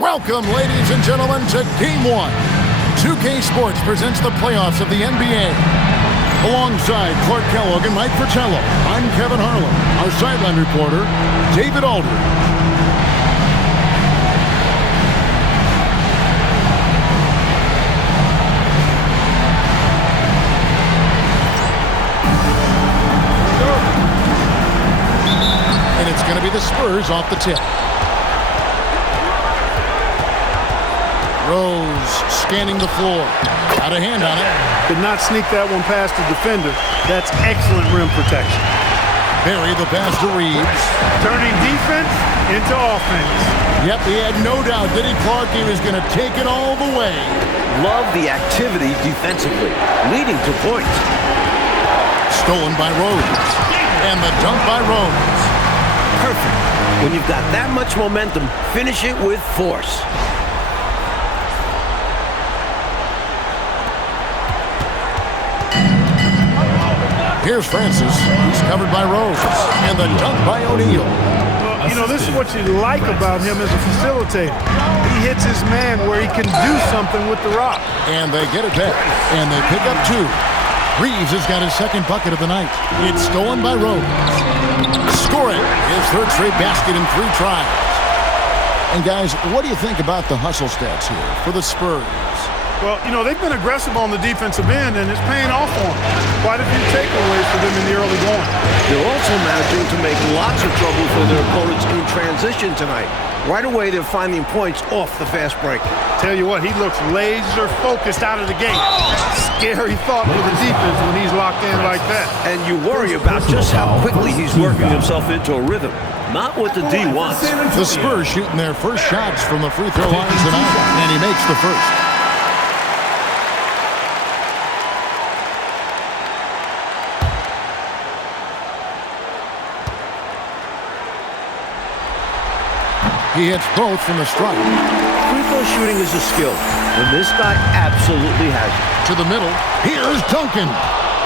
Welcome, ladies and gentlemen, to Game 1. 2K Sports presents the playoffs of the NBA. Alongside Clark Kellogg and Mike Fratello, I'm Kevin Harlan. Our sideline reporter, David Aldridge. And it's going to be the Spurs off the tip. Rose scanning the floor. Got a hand on it. Could not sneak that one past the defender. That's excellent rim protection. Barry the pass to Reeves. Turning defense into offense. Yep, he had no doubt, did he, Clark? He was going to take it all the way. Love the activity defensively, leading to points. Stolen by Rose. And the dunk by Rose. Perfect. When you've got that much momentum, finish it with force. Here's Francis. He's covered by Rose. And the dunk by O'Neal. Well, you know, this is what you like about him as a facilitator. He hits his man where he can do something with the rock. And they get it back. And they pick up two. Reeves has got his second bucket of the night. It's stolen by Rose. Scoring his third straight basket in 3 tries. And guys, what do you think about the hustle stats here for the Spurs? Well, you know, they've been aggressive on the defensive end, and it's paying off for them. Quite a few takeaways for them in the early going. They're also managing to make lots of trouble for their opponents in transition tonight. Right away, they're finding points off the fast break. Tell you what, he looks laser focused out of the gate. Scary thought for the defense when he's locked in like that. And you worry about just how quickly he's working himself into a rhythm. Not what the D wants. The Spurs shooting their first shots from the free throw line tonight, and he makes the first. He hits both from the stripe. Free throw shooting is a skill, and this guy absolutely has it. To the middle. Here's Duncan.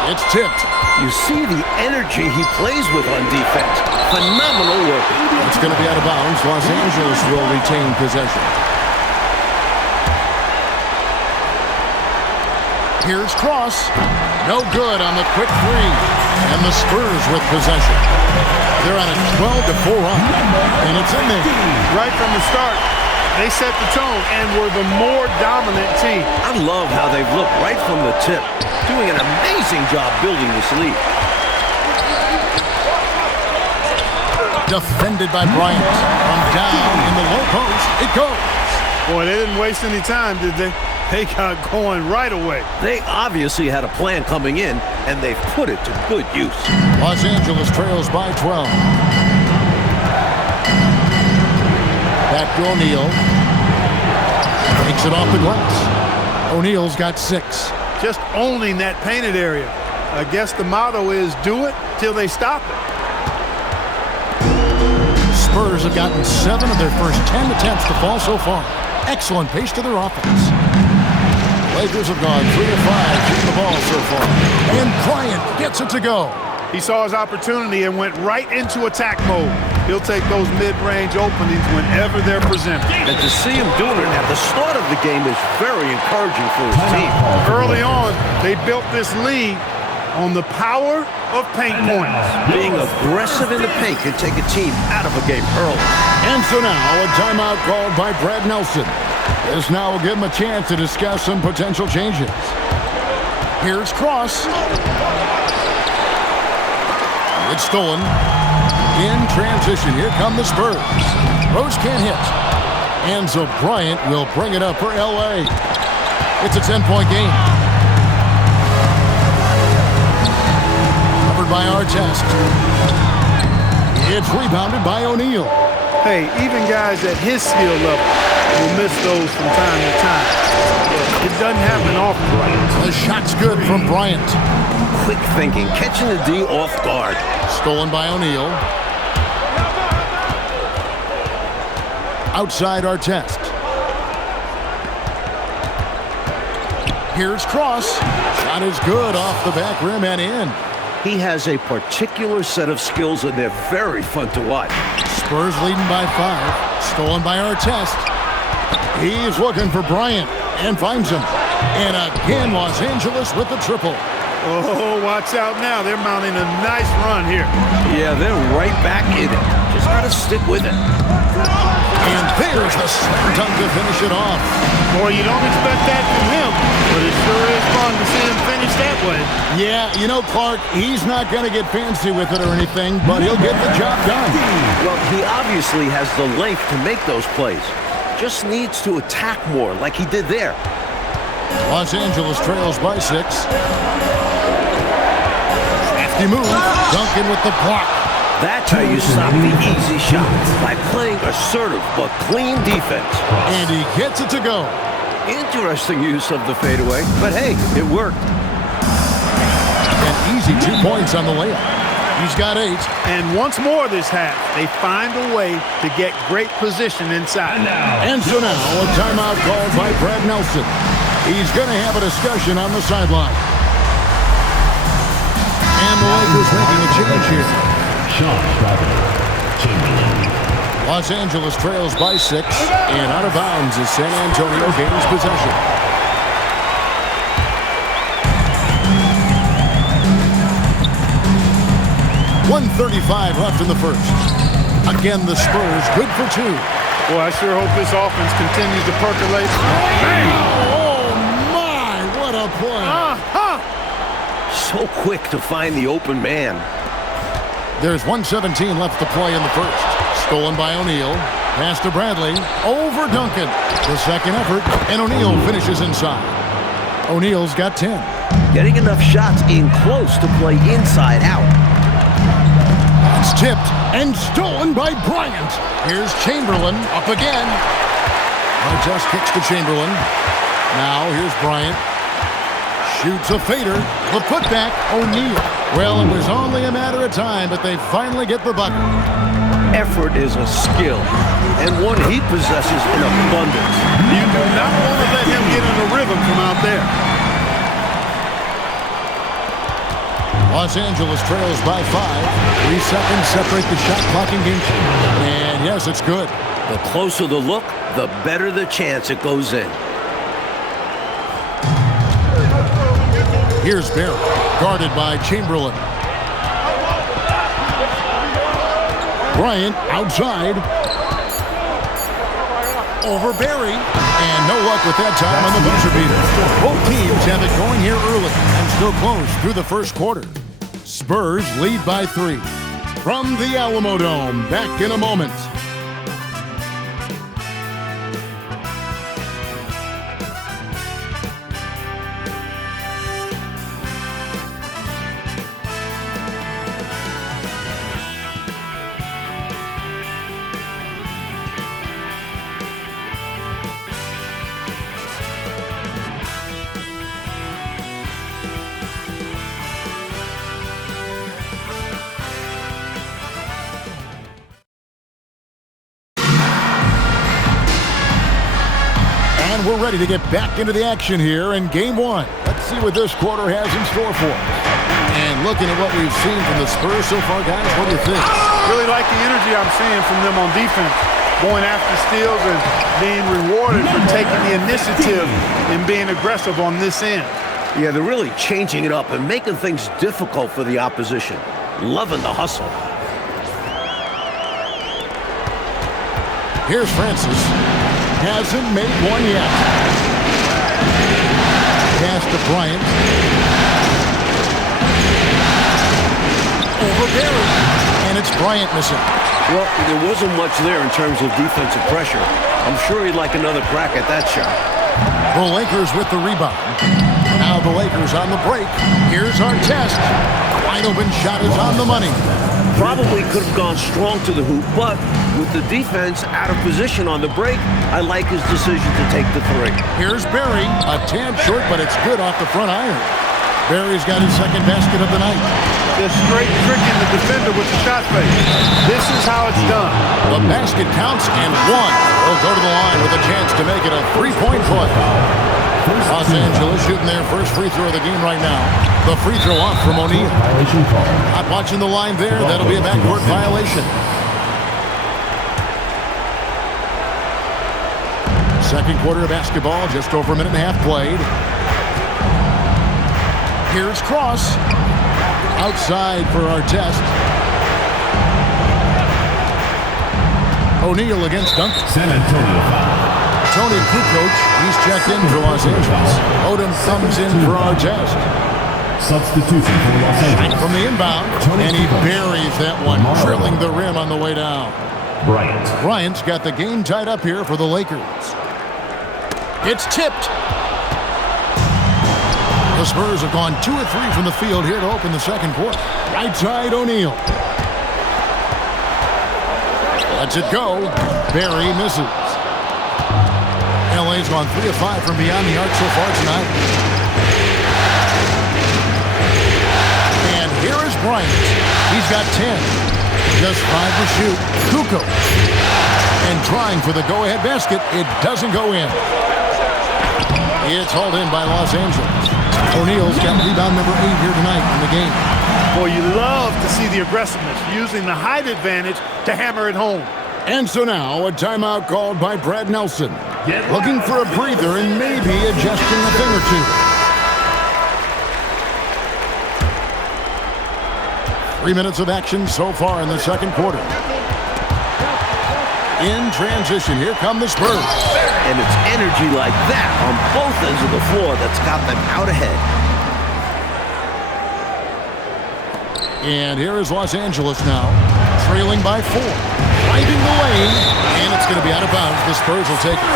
It's tipped. You see the energy he plays with on defense. Phenomenal work. It's going to be out of bounds. Los Angeles will retain possession. Here's Cross. No good on the quick three. And the Spurs with possession. They're on a 12-4 run. And it's in there. Right from the start, they set the tone and were the more dominant team. I love how they've looked right from the tip. Doing an amazing job building this lead. Defended by Bryant. From down in the low post, it goes. Boy, they didn't waste any time, did they? They got going right away. They obviously had a plan coming in, and they've put it to good use. Los Angeles trails by 12. Back to O'Neal. Takes it off the glass. O'Neal's got 6. Just owning that painted area. I guess the motto is do it till they stop it. Spurs have gotten 7 of their first 10 attempts to fall so far. Excellent pace to their offense. Lakers have gone 3 of 5 shooting the ball so far. And Bryant gets it to go. He saw his opportunity and went right into attack mode. He'll take those mid-range openings whenever they're presented. And to see him doing it at the start of the game is very encouraging for his team. Early on, they built this lead on the power of paint points. Being aggressive in the paint can take a team out of a game early. And so now a timeout called by Brad Nelson. This now will give him a chance to discuss some potential changes. Here's Cross. It's stolen. In transition, here come the Spurs. Rose can't hit. And so Bryant will bring it up for L.A. It's a 10-point game. Covered by Artest. It's rebounded by O'Neal. Hey, even guys at his skill level will miss those from time to time. It doesn't happen often. The shot's good from Bryant. Quick thinking, catching the D off guard. Stolen by O'Neal. Outside Artest. Here's Cross. Shot is good off the back rim and in. He has a particular set of skills, and they're very fun to watch. Spurs leading by 5. Stolen by Artest. He's looking for Bryant and finds him. And again, Los Angeles with the triple. Oh, watch out now. They're mounting a nice run here. Yeah, they're right back in it. Just got to stick with it. And there's the slam dunk to finish it off. Boy, you don't expect that from him, but it sure is fun to see him finish that way. Yeah, you know, Clark, he's not going to get fancy with it or anything, but he'll get the job done. Well, he obviously has the length to make those plays. Just needs to attack more like he did there. Los Angeles trails by 6. Crafty move. Duncan with the block. That's how you stop the easy shots, by playing assertive but clean defense. And he gets it to go. Interesting use of the fadeaway, but hey, it worked. An easy 2 points on the layup. He's got 8. And once more this half, they find a way to get great position inside. And so now, a timeout called by Brad Nelson. He's going to have a discussion on the sideline. And the Lakers making a change here. Los Angeles trails by 6, and out of bounds as San Antonio gains possession. .135 left in the first. Again, the Spurs good for 2. Boy, I sure hope this offense continues to percolate. Oh, my, what a play. So quick to find the open man. There's 1:17 left to play in the first. Stolen by O'Neal. Pass to Bradley. Over Duncan. The second effort, and O'Neal finishes inside. O'Neal's got 10. Getting enough shots in close to play inside out. It's tipped and stolen by Bryant. Here's Chamberlain up again. Just kicks to Chamberlain. Now here's Bryant. Shoots a fader. The putback, O'Neal. Well, it was only a matter of time, but they finally get the bucket. Effort is a skill, and one he possesses in abundance. You do not want to let him get in a rhythm from out there. Los Angeles trails by 5. 3 seconds separate the shot clock and game sheet. And yes, it's good. The closer the look, the better the chance it goes in. Here's Barry, guarded by Chamberlain. Bryant outside. Over Barry. And no luck with that time on the buzzer beater. Both teams have it going here early and still close through the first quarter. Spurs lead by 3. From the Alamo Dome, back in a moment. We're ready to get back into the action here in Game 1. Let's see what this quarter has in store for us. And looking at what we've seen from the Spurs so far, guys, what do you think? Really like the energy I'm seeing from them on defense. Going after steals and being rewarded for taking the initiative and being aggressive on this end. Yeah, they're really changing it up and making things difficult for the opposition. Loving the hustle. Here's Francis. Hasn't made one yet. Pass to Bryant. Over Barry. And it's Bryant missing. Well, there wasn't much there in terms of defensive pressure. I'm sure he'd like another crack at that shot. The Lakers with the rebound. Now the Lakers on the break. Here's Artest. Wide open shot is on the money. Probably could have gone strong to the hoop, but with the defense out of position on the break, I like his decision to take the 3. Here's Barry. A tad short, but it's good off the front iron. Barry's got his second basket of the night. Just straight tricking the defender with the shot fake. This is how it's done. The basket counts, and one will go to the line with a chance to make it a 3-point play. Los Angeles shooting their first free throw of the game right now. The free throw off from O'Neal. Not watching the line there. That'll be a backcourt violation. Second quarter of basketball, just over a minute and a half played. Here's Cross. Outside for Artest. O'Neal against Duncan. San Antonio foul. Tony Kukoc, he's checked in for Los Angeles. Odom comes in for Artest. Substitution for Los Angeles. From the inbound, and he buries that one, drilling the rim on the way down. Bryant's got the game tied up here for the Lakers. It's tipped. The Spurs have gone 2 of 3 from the field here to open the second quarter. Right side, O'Neal. Lets it go. Barry misses. LA's gone 3 of 5 from beyond the arc so far tonight. And here is Bryant. He's got 10. Just 5 to shoot. Kukoc. And trying for the go-ahead basket. It doesn't go in. It's hauled in by Los Angeles. O'Neal's got rebound number 8 here tonight in the game. Boy, you love to see the aggressiveness, using the height advantage to hammer it home. And so now, a timeout called by Brad Nelson. Looking for a breather and maybe adjusting a thing or two. 3 minutes of action so far in the second quarter. In transition, here come the Spurs. And it's energy like that on both ends of the floor that's got them out ahead. And here is Los Angeles now, trailing by 4. Driving the lane, and it's going to be out of bounds. The Spurs will take it.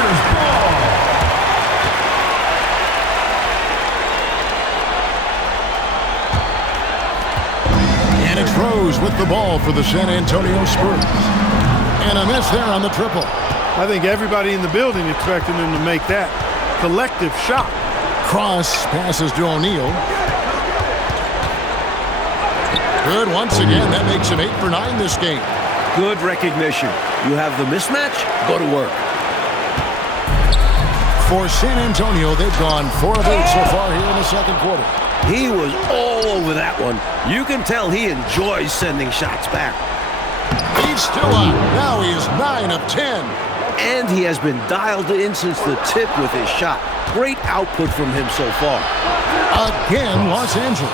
And it's Rose with the ball for the San Antonio Spurs. And a miss there on the triple. I think everybody in the building expected him to make that collective shot. Cross passes to O'Neal. Good once again. That makes him 8 for 9 this game. Good recognition. You have the mismatch, go to work. For San Antonio, they've gone 4 of 8 so far here in the second quarter. He was all over that one. You can tell he enjoys sending shots back. He's still on. Now he is 9 of 10. And he has been dialed in since the tip with his shot. Great output from him so far. Again, Los Angeles.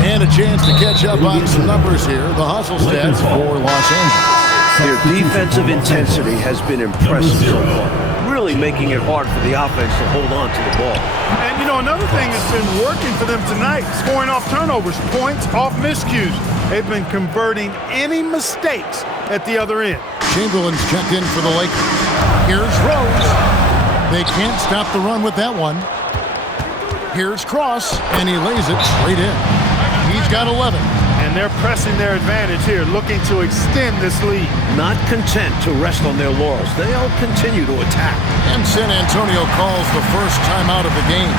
And a chance to catch up on some numbers here. The hustle stats for Los Angeles. Their defensive intensity has been impressive so far, really making it hard for the offense to hold on to the ball. And, you know, another thing that's been working for them tonight, scoring off turnovers, points off miscues. They've been converting any mistakes at the other end. Chamberlain's checked in for the Lakers. Here's Rose. They can't stop the run with that one. Here's Cross, and he lays it straight in. He's got 11. And they're pressing their advantage here, looking to extend this lead. Not content to rest on their laurels. They'll continue to attack. And San Antonio calls the first timeout of the game.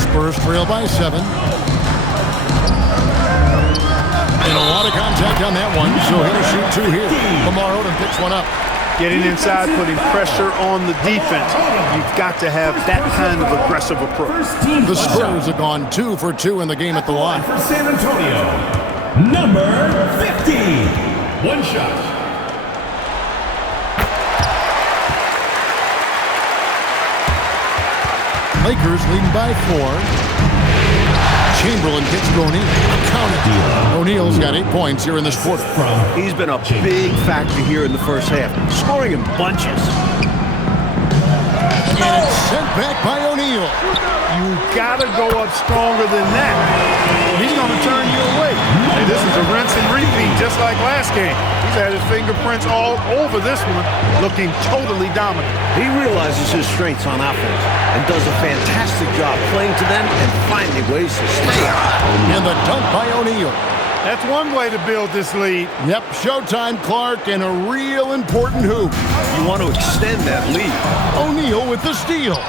Spurs trail by 7. And a lot of contact on that one, so he'll shoot 2 here. Lamar Odom picks one up. Getting inside, putting pressure on the defense. You've got to have that kind of aggressive approach. The Spurs have gone 2 for 2 in the game at the line. For San Antonio, number 50. One shot. Lakers leading by 4. Chamberlain gets to O'Neal. Counted. O'Neal's got 8 points here in this quarter. He's been a big factor here in the first half, scoring in bunches. And it's sent back by O'Neal. You gotta go up stronger than that. He's gonna turn you away. Hey, this is a rinse and repeat, just like last game. He's had his fingerprints all over this one, looking totally dominant. He realizes his strengths on offense and does a fantastic job playing to them and finding ways to stay on. And the dunk by O'Neal. That's one way to build this lead. Yep, showtime, Clark, and a real important hoop. You want to extend that lead. O'Neal with the steal.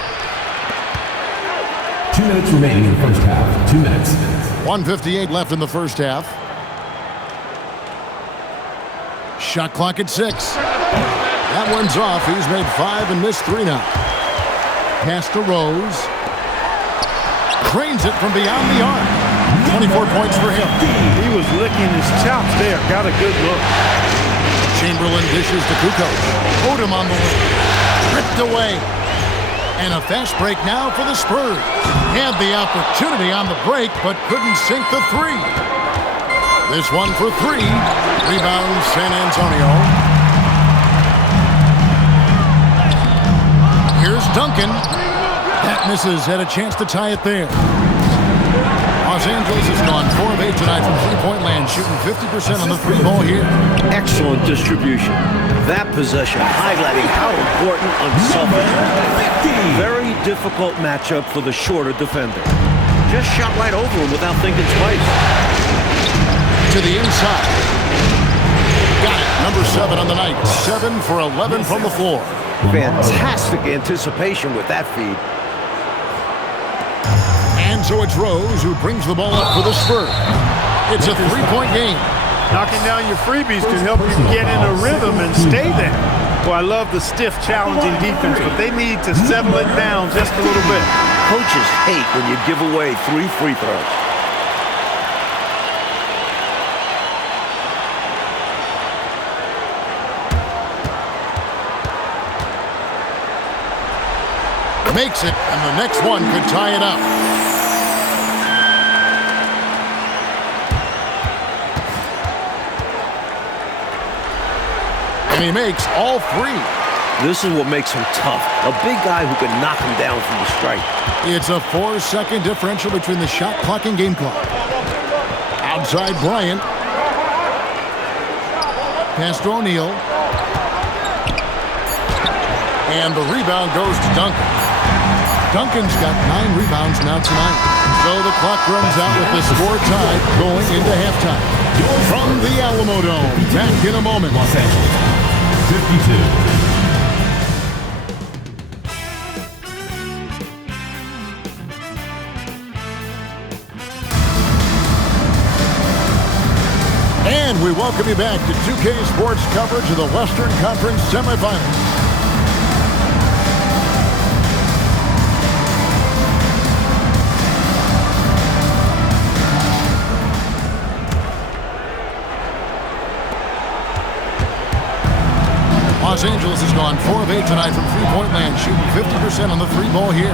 2 minutes remaining in the first half. 2 minutes. 1:58 left in the first half. Shot clock at 6. That one's off. He's made 5 and missed 3 now. Pass to Rose. Cranes it from beyond the arc. 24 points for him. He was licking his chops there. Got a good look. Chamberlain dishes to Kukoc. Odom on the wing. Ripped away. And a fast break now for the Spurs. Had the opportunity on the break, but couldn't sink the three. This one for three. Rebound San Antonio. Here's Duncan. That misses. Had a chance to tie it there. Los Angeles has gone 4 of 8 tonight from three-point land, shooting 50% on the three ball here. Excellent distribution. That possession highlighting how important unselfish. Very difficult matchup for the shorter defender. Just shot right over him without thinking twice. To the inside. Got it. Number 7 on the night. 7 for 11 from the floor. Fantastic anticipation with that feed. And so it's Rose who brings the ball up for the Spurs. It's a three-point game. Knocking down your freebies can help you get in a rhythm and stay there. Well, I love the stiff, challenging defense, but they need to settle it down just a little bit. Coaches hate when you give away 3 free throws. Makes it, and the next one could tie it up. And he makes all 3. This is what makes him tough. A big guy who can knock him down from the strike. It's a 4-second differential between the shot clock and game clock. Outside Bryant. Pass to O'Neal. And the rebound goes to Duncan. Duncan's got 9 rebounds now tonight. So the clock runs out with the score tied going into halftime. From the Alamo Dome, back in a moment. Los Angeles, 52. And we welcome you back to 2K Sports coverage of the Western Conference semifinals. Los Angeles has gone 4 of 8 tonight from three-point land, shooting 50% on the three ball here.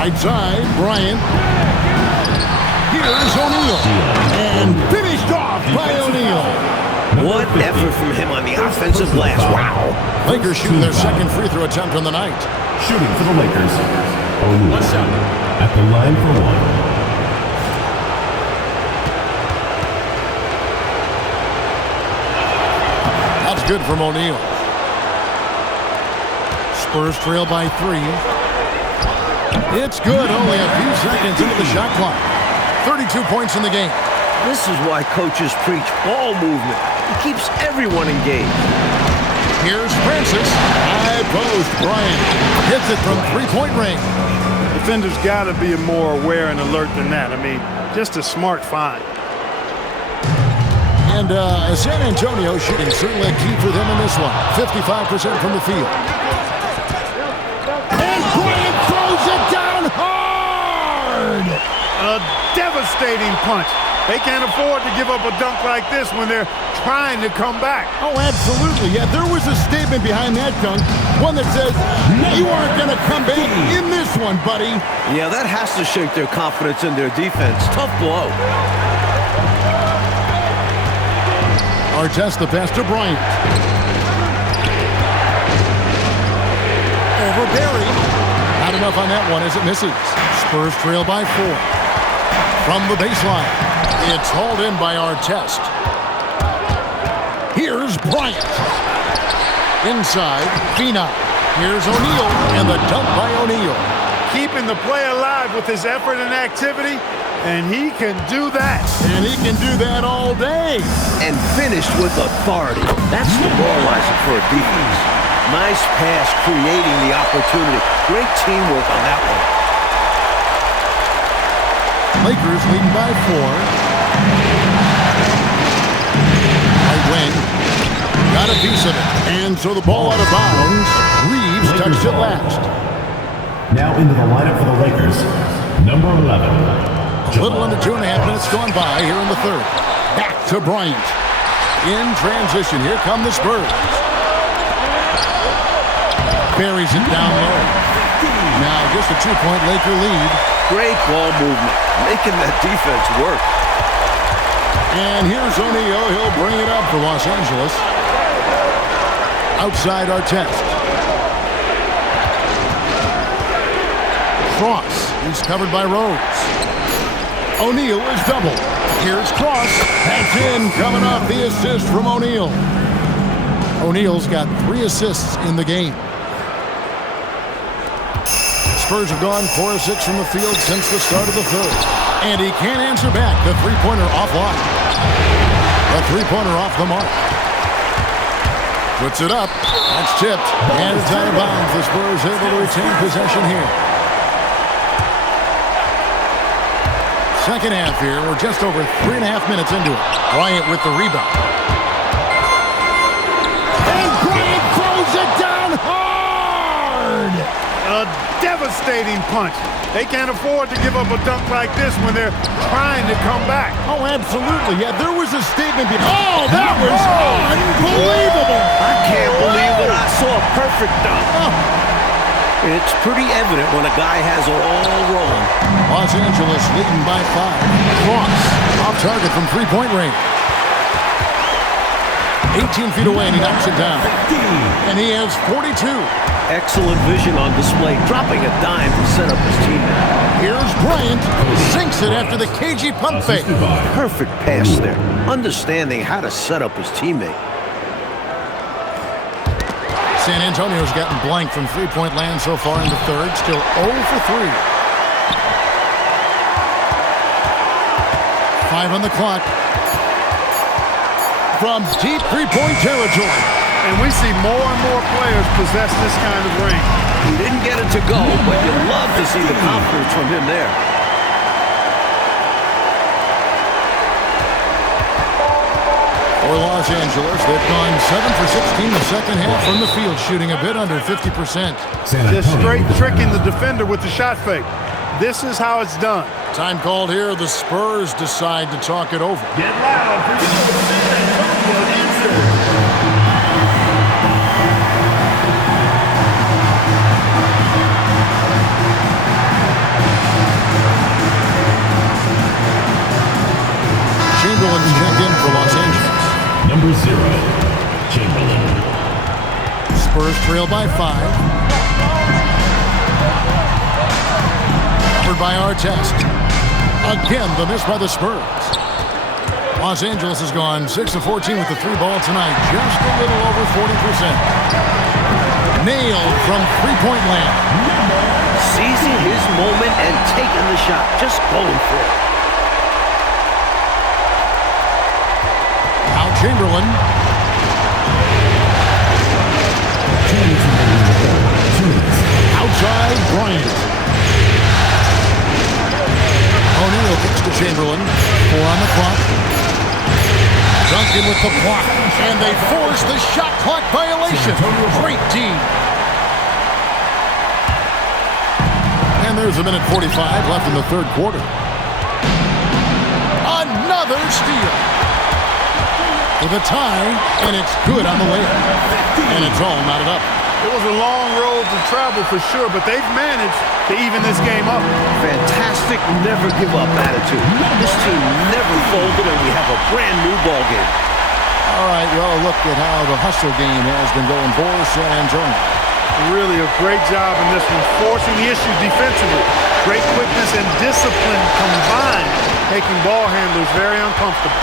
Right side, Bryant. Here's O'Neal. And finished off by O'Neal. What effort from him on the offensive glass. Wow. Lakers shooting their second free throw attempt on the night. Shooting for the Lakers, O'Neal at the line for 1. Good from O'Neal. Spurs trail by 3. It's good. Only a few seconds into the shot clock. 32 points in the game. This is why coaches preach ball movement. It keeps everyone engaged. Here's Francis. High post. Bryant hits it from three-point range. Defenders got to be more aware and alert than that. I mean, just a smart find. And San Antonio shooting certainly a key for them in this one. 55% from the field. And Bryant throws it down hard! A devastating punch. They can't afford to give up a dunk like this when they're trying to come back. Oh, absolutely. Yeah, there was a statement behind that dunk. One that says, you aren't going to come back in this one, buddy. Yeah, that has to shake their confidence in their defense. Tough blow. Artest the pass to Bryant. Over Barry. Not enough on that one as it misses. Spurs trail by 4. From the baseline. It's hauled in by Artest. Here's Bryant. Inside, Phenom. Here's O'Neal, and the dunk by O'Neal. Keeping the play alive with his effort and activity, and he can do that. And he can do that all day. And finished with authority. That's demoralizing for a defense. Nice pass creating the opportunity. Great teamwork on that one. Lakers leading by 4. Right wing. Got a piece of it. And so the ball out of bounds. Reeves touched it last. Now into the lineup for the Lakers, number 11. A little under 2.5 minutes gone by here in the third. Back to Bryant. In transition, here come the Spurs. Buries it down low. Now just a 2-point Laker lead. Great ball movement, making that defense work. And here's O'Neal. He'll bring it up for Los Angeles. Outside Artest. Cross. He's covered by Rose. O'Neal is double. Here's Cross. That's in. Coming off the assist from O'Neal. O'Neal's got 3 assists in the game. Spurs have gone 4 of 6 from the field since the start of the third. And he can't answer back. The three-pointer offline. The three-pointer off the mark. Puts it up. That's tipped. And it's out of bounds. The Spurs able to retain possession here. Second half here. We're just over 3.5 minutes into it. Bryant with the rebound. And Bryant throws it down hard. A devastating punch. They can't afford to give up a dunk like this when they're trying to come back. Oh, absolutely. Yeah, there was a statement behind. Oh, that was unbelievable. I can't believe that I saw a perfect dunk. It's pretty evident when a guy has it all wrong. Los Angeles leading by 5. Cross off target from 3-point range. 18 feet away, and he knocks it down. And he has 42. Excellent vision on display, dropping a dime to set up his teammate. Here's Bryant, sinks it after the cagey pump fake. Perfect pass there, understanding how to set up his teammate. San Antonio's gotten blank from 3-point land so far in the third, still 0 for 3. 5 on the clock. From deep 3-point territory. And we see more and more players possess this kind of range. He didn't get it to go, but you love to see the confidence from him there. For Los Angeles, they've gone 7 for 16 the second half from the field, shooting a bit under 50%. Just straight tricking the defender with the shot fake. This is how it's done. Time called here. The Spurs decide to talk it over. Get loud for San Antonio answer. Chamberlain's checked in for Los Angeles. Number 0, Chamberlain. Spurs trail by 5. Covered by Artest. Again, the miss by the Spurs. Los Angeles has gone 6 of 14 with the 3 ball tonight. Just a little over 40%. Nailed from 3-point land. Seizing his moment and taking the shot. Just going for it. Now Chamberlain. Outside Bryant. O'Neal kicks to Chamberlain. 4 on the clock. Duncan with the block. And they force the shot clock violation. Great team. And there's a minute 45 left in the third quarter. Another steal. With a tie, and it's good on the way. And it's all knotted up. It was a long road to travel for sure, but they've managed to even this game up. Fantastic never-give-up attitude. This team never folded, and we have a brand-new ball game. All right, well, look at how the hustle game has been going for San Antonio. Really a great job in this one, forcing the issue defensively. Great quickness and discipline combined, making ball handlers very uncomfortable.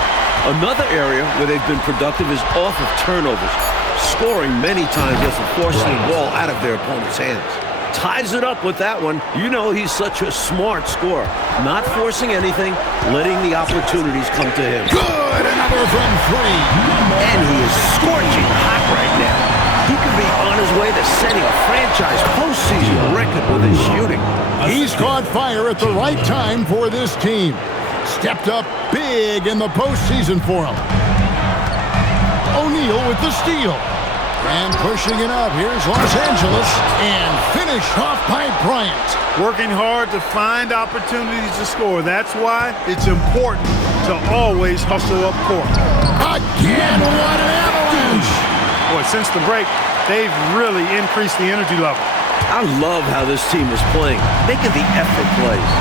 Another area where they've been productive is off of turnovers, scoring many times after forcing the ball out of their opponent's hands. Ties it up with that one. You know he's such a smart scorer. Not forcing anything, letting the opportunities come to him. Good, another from 3. And he is scorching hot right now. He could be on his way to setting a franchise postseason record with his shooting. He's caught fire at the right time for this team. Stepped up big in the postseason for him. O'Neal with the steal. And pushing it up, here's Los Angeles. And finished off by Bryant. Working hard to find opportunities to score. That's why it's important to always hustle up court. Again, what an avalanche! Boy, since the break, they've really increased the energy level. I love how this team is playing, making the effort plays.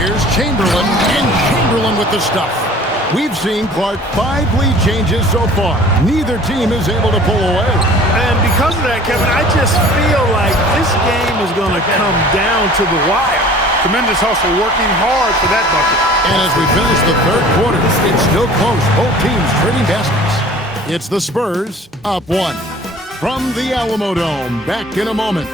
Here's Chamberlain, and Chamberlain with the stuff. We've seen Clark 5 lead changes so far. Neither team is able to pull away. And because of that, Kevin, I just feel like this game is going to come down to the wire. Tremendous hustle, working hard for that bucket. And as we finish the third quarter, it's still close. Both teams trading baskets. It's the Spurs up 1. From the Alamo Dome, back in a moment.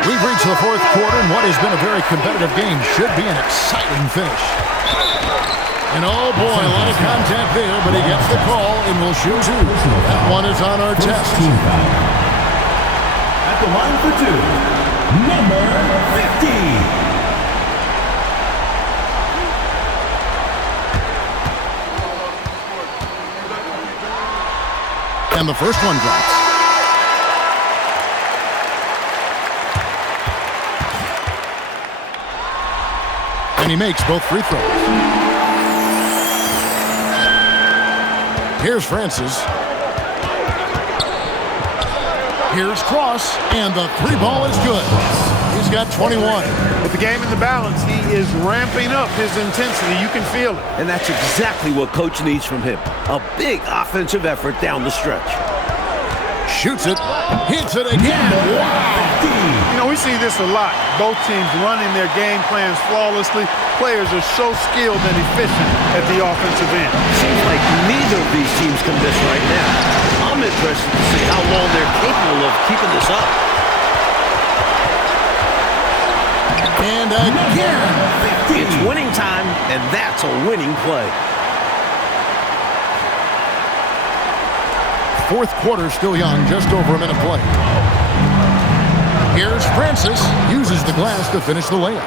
We've reached the fourth quarter, and what has been a very competitive game should be an exciting finish. And oh boy, a lot of contact there, but he gets the call and will shoot two. That one is on our test. At the line for two, number 50. And the first one drops. And he makes both free throws. Here's Francis. Here's Cross, and the three ball is good. He's got 21. With the game in the balance, he is ramping up his intensity. You can feel it. And that's exactly what Coach needs from him. A big offensive effort down the stretch. Shoots it. Hits it again. Wow. You know, we see this a lot. Both teams running their game plans flawlessly. Players are so skilled and efficient at the offensive end. Seems like neither of these teams can miss right now. I'm interested to see how long they're capable of keeping this up. And again. It's winning time, and that's a winning play. Fourth quarter still young, just over a minute play. Here's Francis, uses the glass to finish the layup.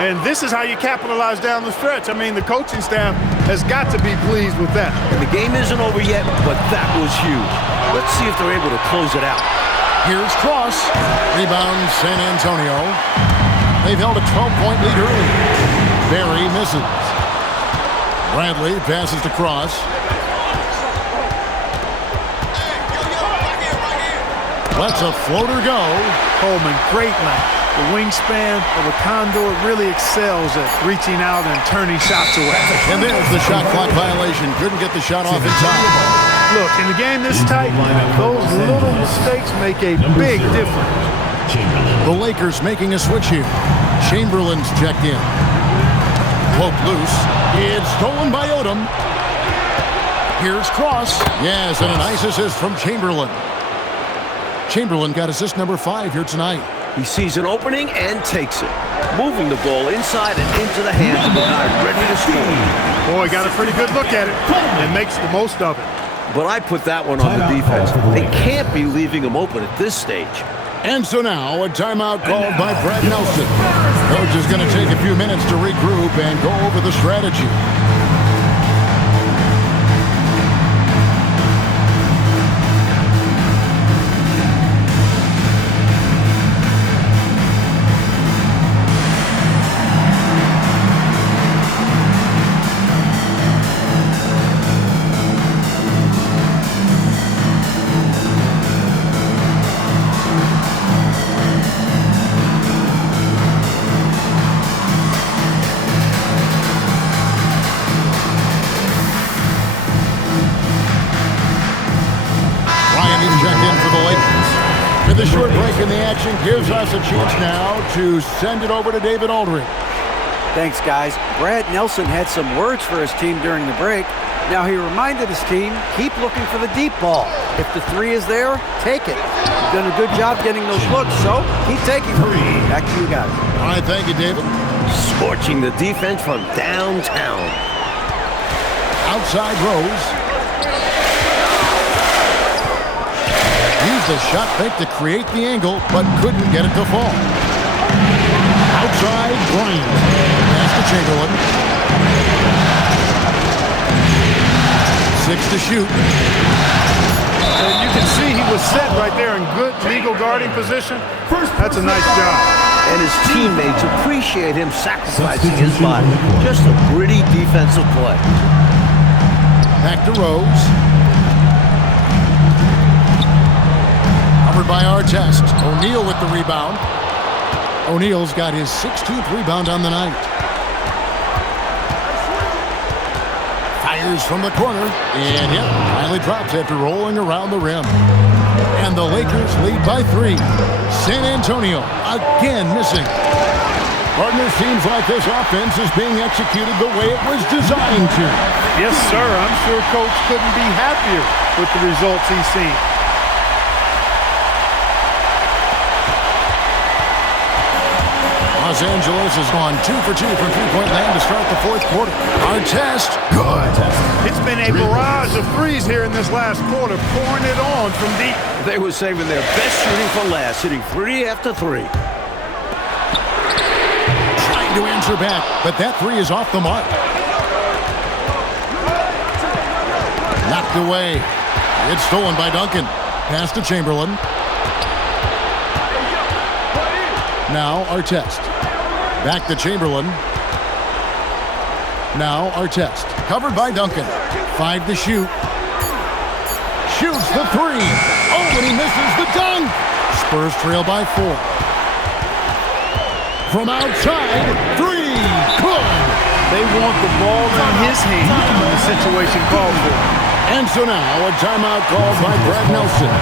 And this is how you capitalize down the stretch. I mean, the coaching staff has got to be pleased with that. And the game isn't over yet, but that was huge. Let's see if they're able to close it out. Here's Cross. Rebound San Antonio. They've held a 12-point lead early. Barry misses. Bradley passes to Cross. Lets a floater go. Coleman, great length. The wingspan of a Condor really excels at reaching out and turning shots away. And there's the shot clock violation. Couldn't get the shot off in time. Look, in the game this tight, those little mistakes make a big difference. The Lakers making a switch here. Chamberlain's checked in. Poke loose. It's stolen by Odom. Here's Cross. Yes, and a nice assist from Chamberlain. Chamberlain got assist number 5 here tonight. He sees an opening and takes it, moving the ball inside and into the hands of the guy ready to score. Boy, got a pretty good look at it and makes the most of it. But I put that one on the defense. They can't be leaving him open at this stage. And so now a timeout called by Brad Nelson. Coach is going to take a few minutes to regroup and go over the strategy. in the action gives us a chance now to send it over to David Aldridge. Thanks, guys. Brad Nelson had some words for his team during the break. Now he reminded his team, keep looking for the deep ball. If the three is there, take it. You've done a good job getting those looks, so keep taking them. Back to you guys. All right, thank you, David. Scorching the defense from downtown. Outside Rose. Used a shot fake to create the angle, but couldn't get it to fall. Outside Bryant. Pass to Chamberlain. 6 to shoot. And you can see he was set right there in good legal guarding position. That's a nice job. And his teammates appreciate him sacrificing his body. Just a gritty defensive play. Back to Rose. Covered by Artest. O'Neal with the rebound. O'Neal's got his 16th rebound on the night. Fires from the corner. And finally drops after rolling around the rim. And the Lakers lead by 3. San Antonio again missing. Partner, seems like this offense is being executed the way it was designed to. Yes, sir. I'm sure Coach couldn't be happier with the results he's seen. Los Angeles has gone 2 for 2 from three-point land to start the fourth quarter. Artest, good. It's been a barrage of threes here in this last quarter, pouring it on from deep. They were saving their best shooting for last, hitting 3 after 3. Trying to answer back, but that 3 is off the mark. Knocked away. It's stolen by Duncan. Pass to Chamberlain. Now Artest. Back to Chamberlain. Now Artest. Covered by Duncan. 5 to shoot. Shoots the 3. Oh, and he misses the dunk. Spurs trail by 4. From outside, 3. Good. They want the ball in his hand when the situation calls for it. And so now a timeout called by Brad Nelson.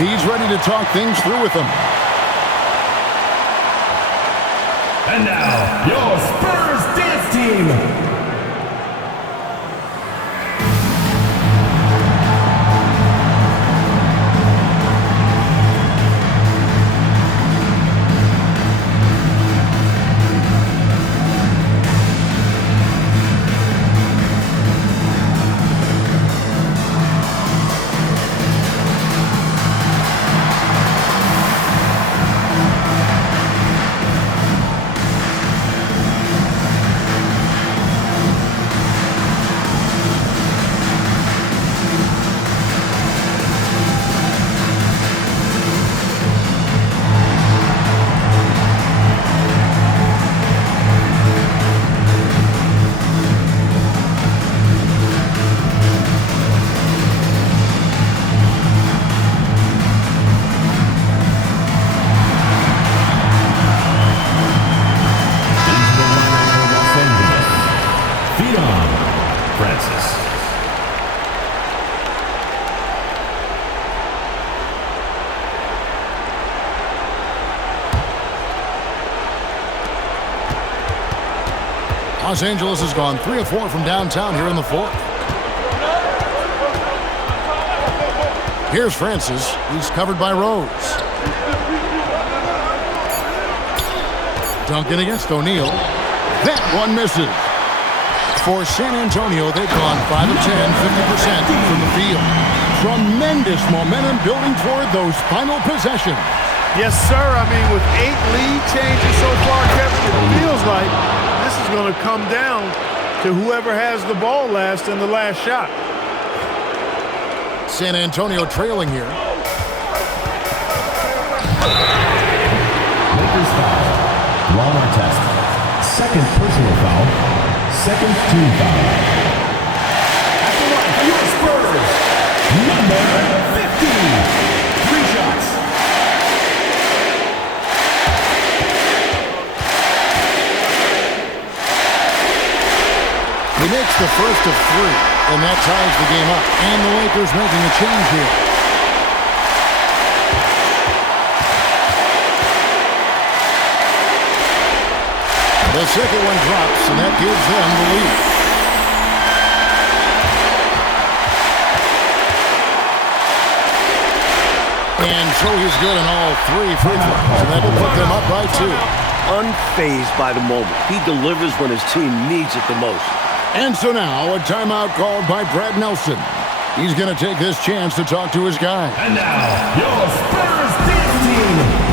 He's ready to talk things through with them. And now, your Spurs dance team. Los Angeles has gone 3 of 4 from downtown here in the fourth. Here's Francis. He's covered by Rose. Duncan against O'Neal. That one misses. For San Antonio, they've gone 5 of 10, 50% from the field. Tremendous momentum building toward those final possessions. Yes, sir. I mean, with 8 lead changes so far, Kevin, it feels like this is going to come down to whoever has the ball last in the last shot. San Antonio trailing here. Lakers foul. Ron Artest. Second personal foul. Second team foul. At the line for your Spurs, number 50. 3 shots. He makes the first of 3, and that ties the game up. And the Lakers making a change here. The second one drops, and that gives them the lead. And so he's good in all 3 free throws, and that'll put them up by 2. Unfazed by the moment. He delivers when his team needs it the most. And so now a timeout called by Brad Nelson. He's going to take this chance to talk to his guy. And now, your Spurs dance team.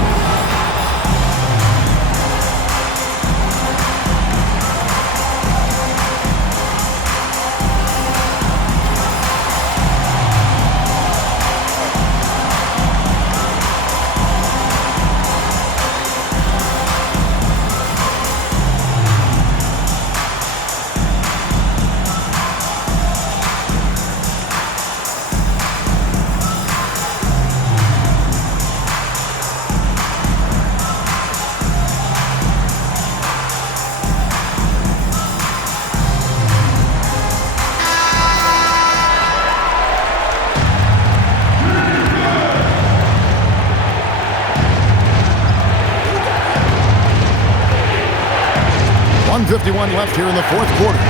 Left here in the fourth quarter.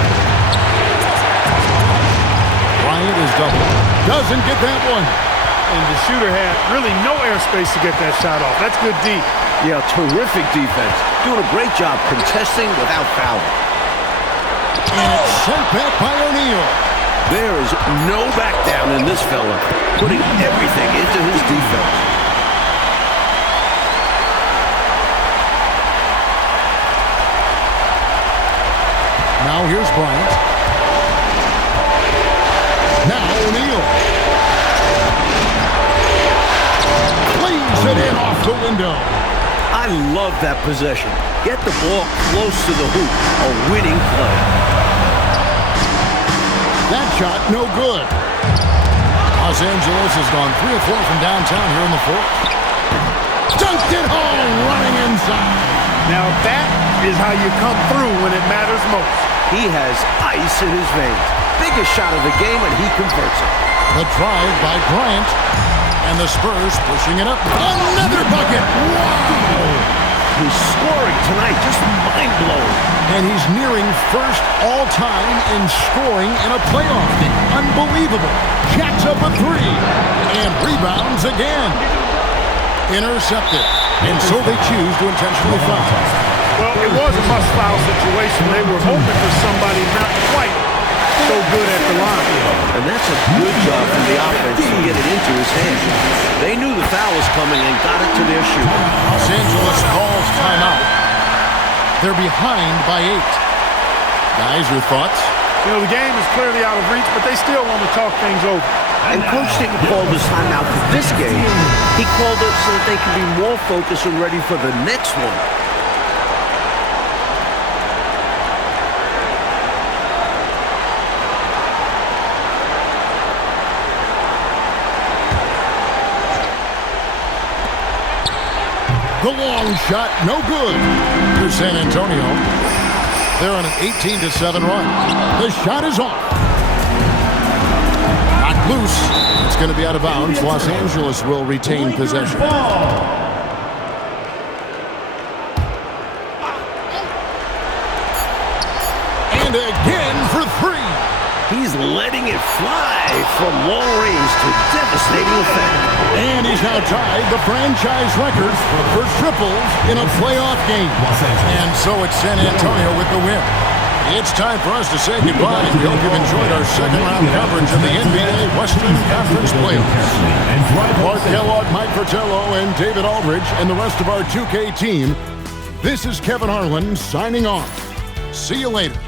Bryant is double. Doesn't get that one. And the shooter had really no airspace to get that shot off. That's good D. Yeah, terrific defense. Doing a great job contesting without fouling. And it's sent back by O'Neal. There is no back down in this fella, putting everything into his defense. Now here's Bryant. Now O'Neal. Leaves it in off the window. I love that possession. Get the ball close to the hoop. A winning play. That shot no good. Los Angeles has gone 3 of 4 from downtown here in the fourth. Dunked it home, running inside. Now that is how you come through when it matters most. He has ice in his veins. Biggest shot of the game, and he converts it. The drive by Bryant. And the Spurs pushing it up. Another bucket! Wow! His scoring tonight, just mind-blowing. And he's nearing first all-time in scoring in a playoff game. Unbelievable. Jacks up a 3. And rebounds again. Intercepted. And so they choose to intentionally foul. Well, it was a must-foul situation. They were hoping for somebody not quite so good at the line. And that's a good job from the offense to get it into his hands. They knew the foul was coming and got it to their shooter. Los Angeles calls timeout. They're behind by 8. Guys, your thoughts? You know, the game is clearly out of reach, but they still want to talk things over. And Coach didn't call this timeout for this game. He called it so that they can be more focused and ready for the next one. The long shot, no good for San Antonio. They're on an 18-7 run. The shot is off. Knocked loose. It's going to be out of bounds. Los Angeles will retain possession. And again for 3. He's letting it fly from long range to devastating effect. And he's now tied the franchise record for triples in a playoff game. And so it's San Antonio with the win. It's time for us to say goodbye. We hope you've enjoyed our second-round coverage of the NBA Western Conference playoffs. Clark Kellogg, Mike Fratello, and David Aldridge, and the rest of our 2K team, this is Kevin Harlan signing off. See you later.